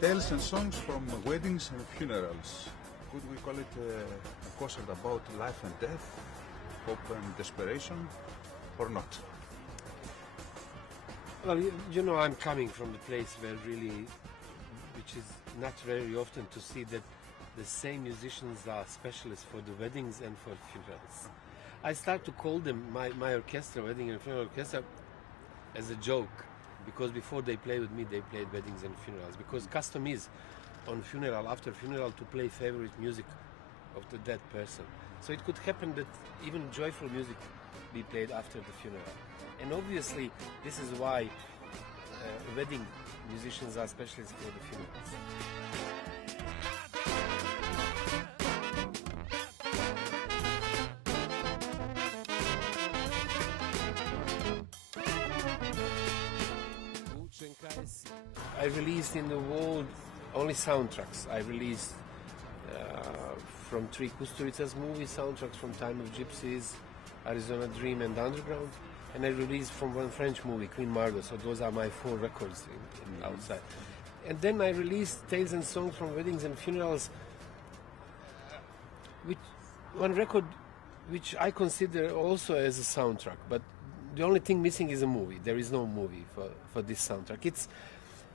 Tales and songs from weddings and funerals. Could we call it a concert about life and death, hope and desperation, or not? Well, you know, I'm coming from the place where really, which is not very often to see that the same musicians are specialists for the weddings and for funerals. I start to call them my orchestra, wedding and funeral orchestra, as a joke, because before they play with me, they played weddings and funerals, because custom is on funeral, after funeral, to play favorite music of the dead person. So it could happen that even joyful music be played after the funeral. And obviously, this is why wedding musicians are specialists for the funerals. I released in the world only soundtracks. I released from 3 Kusturicas movie soundtracks from Time of Gypsies, Arizona Dream and Underground, and I released from 1 French movie, Queen Margot. So those are my 4 records in outside. And then I released Tales and Songs from Weddings and Funerals, which 1 record which I consider also as a soundtrack, but the only thing missing is a movie. There is no movie for this soundtrack.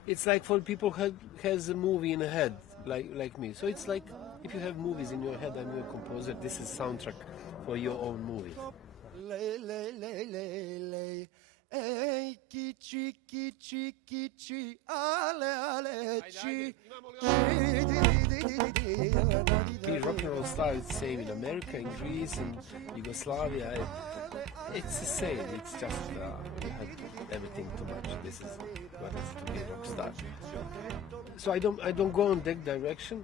It's like for people who has a movie in a head, like me. So it's like if you have movies in your head, I'm your composer. This is soundtrack for your own movie. Be rock and roll star is the same in America, in Greece, in Yugoslavia. It's the same. It's just you have everything too much. This is what it is to be a rock star. So I don't go in that direction,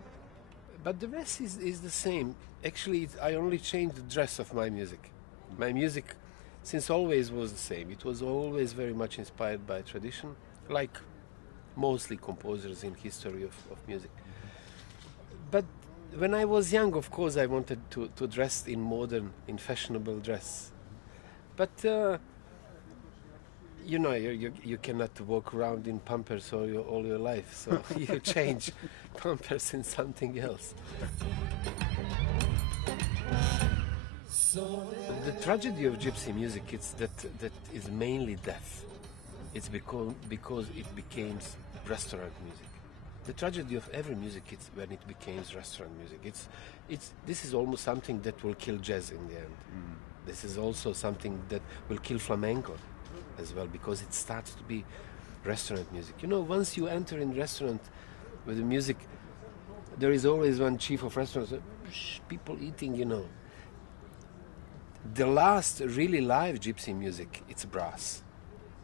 but the rest is the same. Actually, I only changed the dress of my music. My music, since always, was the same. It was always very much inspired by tradition, like mostly composers in history of music. But when I was young, of course, I wanted to dress in modern, in fashionable dress. But you know, you cannot walk around in Pampers all your life, so you change Pampers in something else. The tragedy of gypsy music is that is mainly death. It's because it becomes restaurant music. The tragedy of every music is when it becomes restaurant music. This is almost something that will kill jazz in the end. This is also something that will kill flamenco as well, because it starts to be restaurant music. You know, once you enter in restaurant with the music, there is always one chief of restaurants, people eating, you know. The last really live gypsy music, it's brass.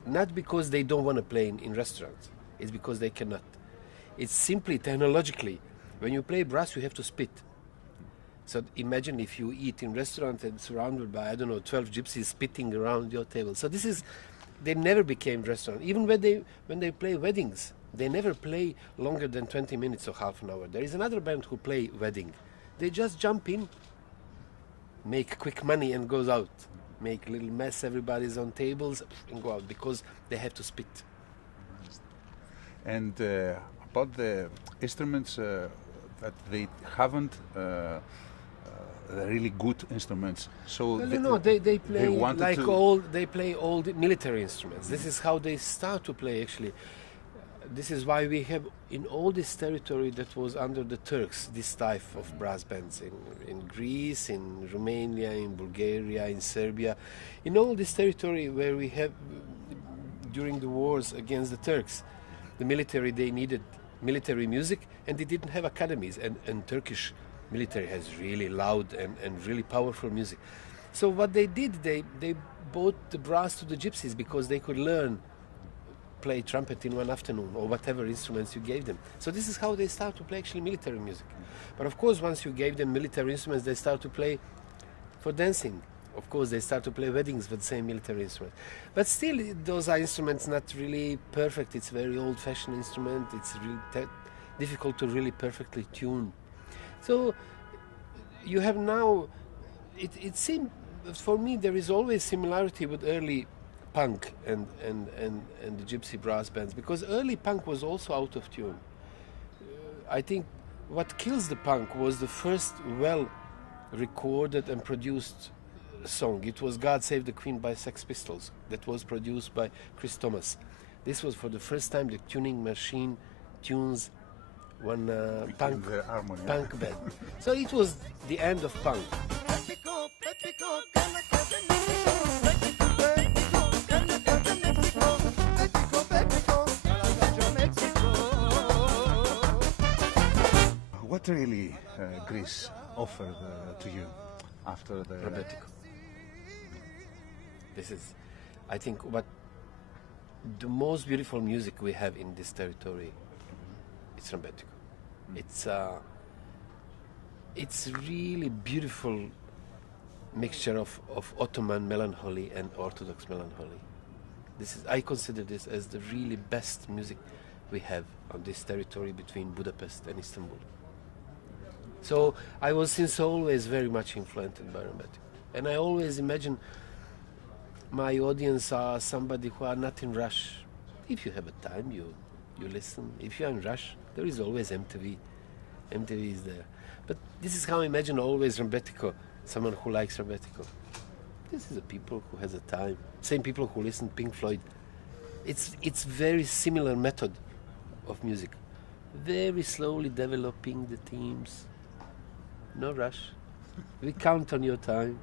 Not because they don't want to play in restaurants, it's because they cannot. It's simply technologically, when you play brass, you have to spit. So imagine if you eat in restaurant and surrounded by, 12 gypsies spitting around your table. So they never became restaurant. Even when they play weddings, they never play longer than 20 minutes or half an hour. There is another band who play wedding. They just jump in, make quick money and goes out. Make a little mess, everybody's on tables and go out because they have to spit. And about the instruments that they haven't really good instruments. So well, they play they play old military instruments. This is how they start to play actually. This is why we have in all this territory that was under the Turks this type of brass bands in Greece, in Romania, in Bulgaria, in Serbia, in all this territory where we have during the wars against the Turks, the military, they needed military music and they didn't have academies, and Turkish military has really loud and really powerful music. So what they did, they bought the brass to the gypsies because they could learn play trumpet in one afternoon or whatever instruments you gave them. So this is how they start to play actually military music. But of course once you gave them military instruments, they start to play for dancing. Of course they start to play weddings with the same military instrument. But still those are instruments not really perfect. It's very old-fashioned instrument. It's really difficult to really perfectly tune. So you have now, it seems, for me there is always similarity with early punk and the gypsy brass bands, because early punk was also out of tune. I think what kills the punk was the first well-recorded and produced song. It was God Save the Queen by Sex Pistols that was produced by Chris Thomas. This was for the first time the tuning machine tunes one punk band. So it was the end of punk. What really Greece offered to you after the... Rebetiko. This is, I think, what the most beautiful music we have in this territory. It's Rebetiko. It's really beautiful mixture of Ottoman melancholy and Orthodox melancholy. I consider this as the really best music we have on this territory between Budapest and Istanbul. So I was since always very much influenced by Rebetiko. And I always imagine my audience are somebody who are not in rush. If you have a time, you listen. If you are in rush, there is always MTV. MTV is there. But this is how I imagine always Rebetiko, someone who likes Rebetiko. This is a people who has a time. Same people who listen Pink Floyd. It's very similar method of music. Very slowly developing the themes. No rush. We count on your time.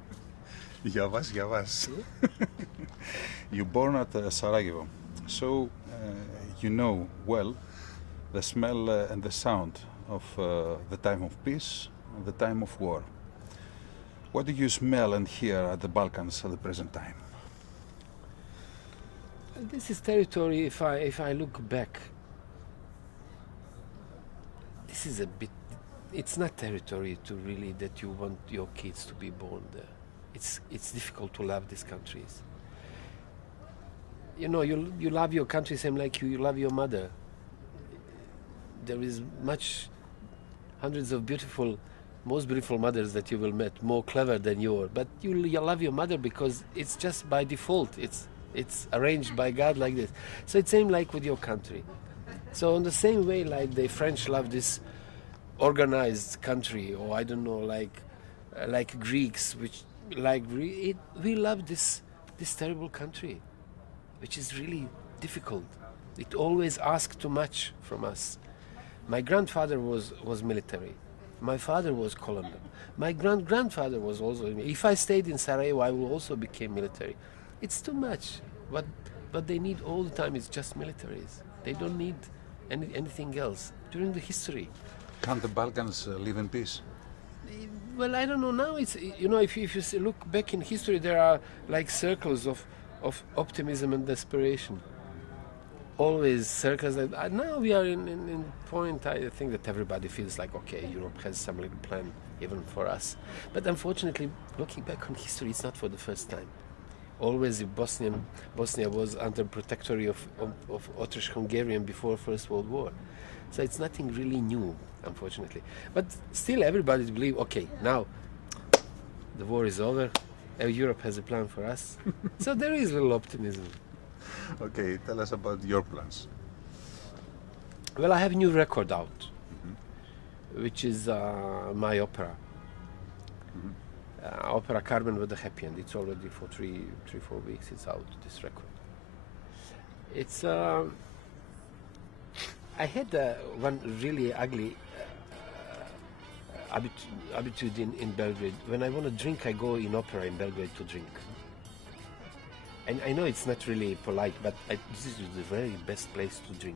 Yavas. You're born at Sarajevo, so you know well the smell and the sound of the time of peace and the time of war. What do you smell and hear at the Balkans at the present time? This is territory, if I look back, this is a bit, it's not territory to really that you want your kids to be born there. It's difficult to love these countries. You know, you love your country same like you love your mother. There is hundreds of most beautiful mothers that you will meet, more clever than yours. But you love your mother because it's just by default. It's arranged by God like this. So it's same like with your country. So in the same way, like the French love this organized country, or I don't know, like Greeks, we love this terrible country, which is really difficult. It always asks too much from us. My grandfather was military. My father was colonel. My grandfather was also. If I stayed in Sarajevo, I will also become military. It's too much. What they need all the time is just militaries. They don't need anything else. During the history. Can the Balkans live in peace? Well, I don't know. Now it's, you know, if you look back in history, there are like circles of optimism and desperation. Always circles. Now we are in point. I think that everybody feels like, okay, Europe has some little plan even for us. But unfortunately, looking back on history, it's not for the first time. Always Bosnia was under protectorate of Austrian-Hungarian before First World War. So it's nothing really new, unfortunately. But still everybody believes, okay, now the war is over, Europe has a plan for us. So there is little optimism. Okay, tell us about your plans. Well, I have a new record out, which is my opera. Opera Carmen with a Happy End. It's already for 3-4 weeks. It's out, this record. It's I had one really ugly attitude in Belgrade. When I want to drink, I go in opera in Belgrade to drink. And I know it's not really polite, but this is the very best place to drink.